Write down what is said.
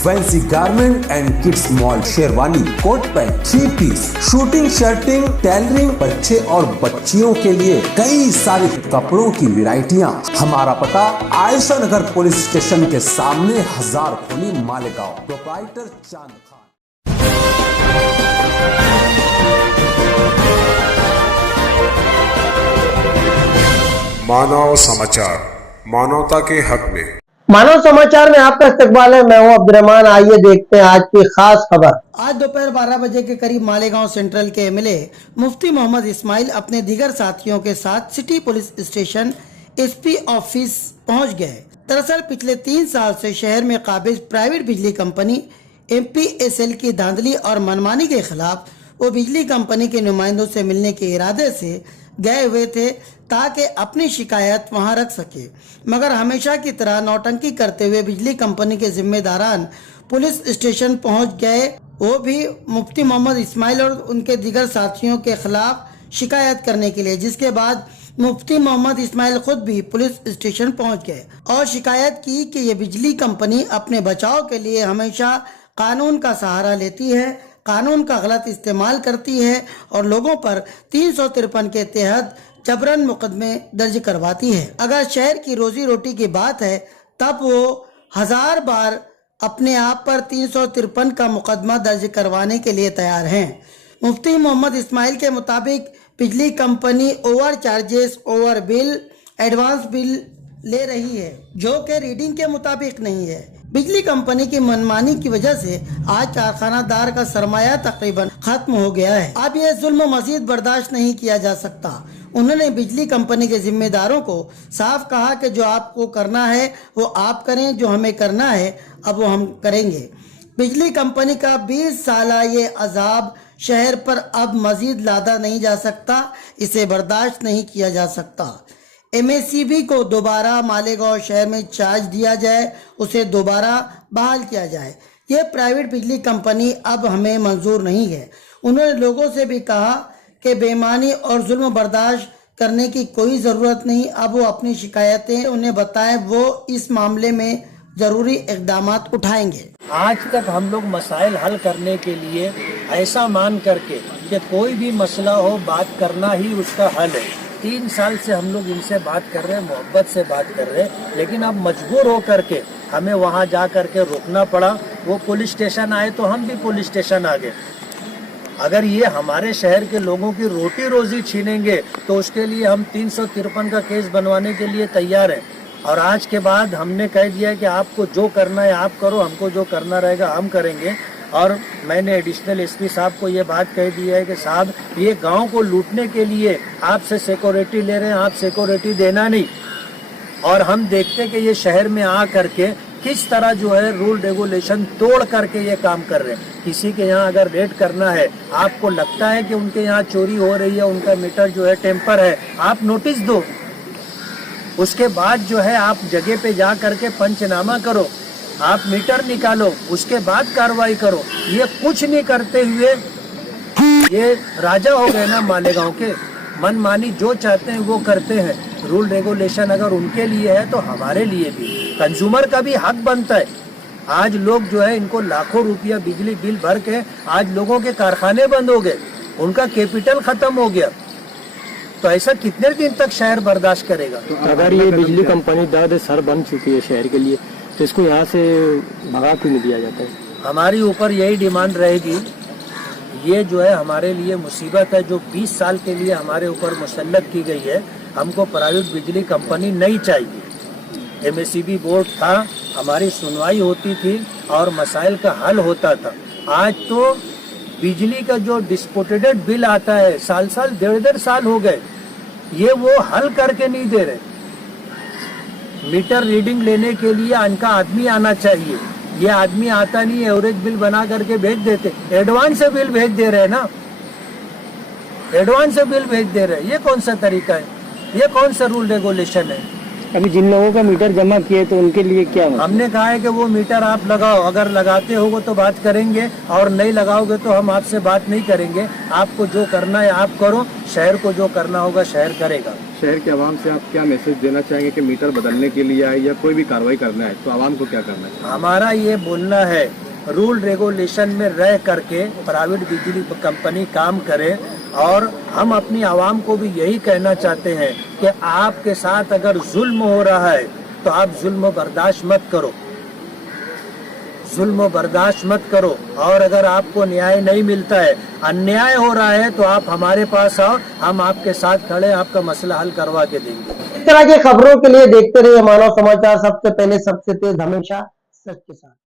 Fancy garment and kids mall, sherwani, coat pant, 3 piece, shooting, shirting, tailoring, बच्चे और बच्चियों के लिए कई सारे कपड़ों की वैरायटियां। हमारा पता आयशा नगर पुलिस स्टेशन के सामने, हजार खोली, मालेगांव। प्रोप्राइटर चांद खान। मानव समाचार, मानवता के हक में। मानव समाचार में आपका इस्तकबाल है। मैं हूं अब्दुर्रहमान। आइए देखते हैं आज की खास खबर। आज दोपहर 12 बजे के करीब मालेगांव सेंट्रल के एमएलए मुफ्ती मोहम्मद इस्माइल अपने दीगर साथियों के साथ city police station SP office पहुंच गए। दरअसल पिछले 3 साल से शहर में काबिज प्राइवेट बिजली कंपनी MPSL की धांधली और मनमानी के खिलाफ वो बिजली कंपनी के नुमाइंदों से मिलने के इरादे से गए हुए थे ताकि अपनी शिकायत वहां रख सके, मगर हमेशा की तरह नौटंकी करते हुए बिजली कंपनी के जिम्मेदारान पुलिस स्टेशन पहुंच गए, वो भी मुफ्ती मोहम्मद इस्माइल और उनके दीगर साथियों के खिलाफ शिकायत करने के लिए। जिसके बाद मुफ्ती मोहम्मद इस्माइल खुद भी पुलिस स्टेशन पहुंच गए और शिकायत की कि ये बिजली कंपनी अपने बचाव के लिए हमेशा कानून का सहारा लेती है, कानून का गलत इस्तेमाल करती है और लोगों पर 353 के तहत जबरन मुकदमे दर्ज करवाती है। अगर शहर की रोजी रोटी की बात है तब वो 1000 बार अपने आप पर 353 का मुकदमा दर्ज करवाने के लिए तैयार हैं। मुफ्ती मोहम्मद इस्माइल के मुताबिक बिजली company over charges, over bill, advance bill ले रही है जो कि रीडिंग के मुताबिक नहीं है। बिजली कंपनी की मनमानी की वजह से आज कारखानादार का सरमाया तकरीबन खत्म हो गया है। अब यह जुल्म मजीद बर्दाश्त नहीं किया जा सकता। उन्होंने बिजली कंपनी के जिम्मेदारों को साफ कहा कि जो आपको करना है वो आप करें, जो हमें करना है अब वो हम करेंगे। बिजली कंपनी का 20 साल ये अजाब शहर पर अब मजीद लादा नहीं जा सकता, इसे बर्दाश्त नहीं किया जा सकता। MACB को दोबारा मालेगांव शहर में चार्ज दिया जाए, उसे दोबारा बहाल किया जाए। ये प्राइवेट बिजली कंपनी अब हमें मंजूर नहीं है। उन्होंने लोगों से भी कहा कि बेईमानी और जुल्म बर्दाश्त करने की कोई ज़रूरत नहीं। अब वो अपनी शिकायतें उन्हें बताएं, वो इस मामले में ज़रूरी इक़दाम उठाएंगे। आज तक हम लोग मसाइल हल करने के लिए ऐसा मान करके कि कोई भी मसला हो बात करना ही उसका हल है। 3 साल से हम लोग इनसे बात कर रहे हैं, मोहब्बत से बात कर रहे हैं, लेकिन अब मजबूर हो करके हमें वहाँ जा करके रुकना पड़ा। वो पुलिस स्टेशन आए तो हम भी पुलिस स्टेशन आ गए। अगर ये हमारे शहर के लोगों की रोटी रोजी छीनेंगे तो उसके लिए हम 353 का केस बनवाने के लिए तैयार हैं। और आज के बाद हमने कह दिया कि आपको जो करना है आप करो, हमको जो करना रहेगा हम करेंगे। और मैंने एडिशनल SP साहब को ये बात कह दी है कि साहब ये गांव को लूटने के लिए आपसे सिक्योरिटी ले रहे हैं, आप सिक्योरिटी देना नहीं। और हम देखते कि ये शहर में आ करके किस तरह जो है रूल रेगुलेशन तोड़ करके ये काम कर रहे हैं। किसी के यहाँ अगर रेड करना है, आपको लगता है कि उनके यहाँ चोरी हो रही है, उनका मीटर जो है टेम्पर है, आप नोटिस दो। उसके बाद जो है आप जगह पे जा करके पंचनामा करो, आप मीटर निकालो, उसके बाद कार्रवाई करो। ये कुछ नहीं करते हुए ये राजा हो गए ना मालेगांव के। मनमानी जो चाहते हैं वो करते हैं। रूल रेगुलेशन अगर उनके लिए है तो हमारे लिए भी, कंज्यूमर का भी हक बनता है। आज लोग जो है इनको लाखों रुपया बिजली बिल भर के आज लोगों के कारखाने बंद हो गए, उनका कैपिटल खत्म हो गया। तो ऐसा कितने दिन तक शहर बर्दाश्त करेगा? अगर ये बिजली कंपनी दर्द सर बन चुकी है शहर के लिए तो इसको यहाँ से भगा क्यों नहीं दिया जाता है? हमारी ऊपर यही डिमांड रहेगी। ये जो है हमारे लिए मुसीबत है जो 20 साल के लिए हमारे ऊपर मुसल्लत की गई है। हमको प्राइवेट बिजली कंपनी नहीं चाहिए। MACB बोर्ड था, हमारी सुनवाई होती थी और मसाइल का हल होता था। आज तो बिजली का जो डिस्पुटेड बिल आता है, साल 1.5 साल हो गए, ये वो हल करके नहीं दे रहे। मीटर रीडिंग लेने के लिए इनका आदमी आना चाहिए, ये आदमी आता नहीं, एवरेज बिल बना करके भेज देते। एडवांस से बिल भेज दे रहे हैं ना, एडवांस से बिल भेज दे रहे हैं। ये कौन सा तरीका है? ये कौन सा रूल रेगुलेशन है? अभी जिन लोगों का मीटर जमा किए तो उनके लिए क्या है? हमने कहा है कि वो मीटर आप लगाओ, अगर लगाते हो तो बात करेंगे और नहीं लगाओगे तो हम आपसे बात नहीं करेंगे। आपको जो करना है आप करो, शहर को जो करना होगा शहर करेगा। शहर के आवाम से आप क्या मैसेज देना चाहेंगे कि मीटर बदलने के लिए आए या कोई भी कार्रवाई करना है तो आवाम को क्या करना है? हमारा ये बोलना है, रूल रेगुलेशन में रह करके प्राइवेट बिजली कंपनी काम करे और हम अपनी आवाम को भी यही कहना चाहते हैं कि आपके साथ अगर जुल्म हो रहा है तो आप जुल्म बर्दाश्त मत करो, जुल्म बर्दाश्त मत करो। और अगर आपको न्याय नहीं मिलता है, अन्याय हो रहा है, तो आप हमारे पास आओ, हम आपके साथ खड़े आपका मसला हल करवा के देंगे। इस तरह की खबरों के लिए देखते रहिए मानव समाचार, सबसे पहले सबसे तेज हमेशा सच के साथ।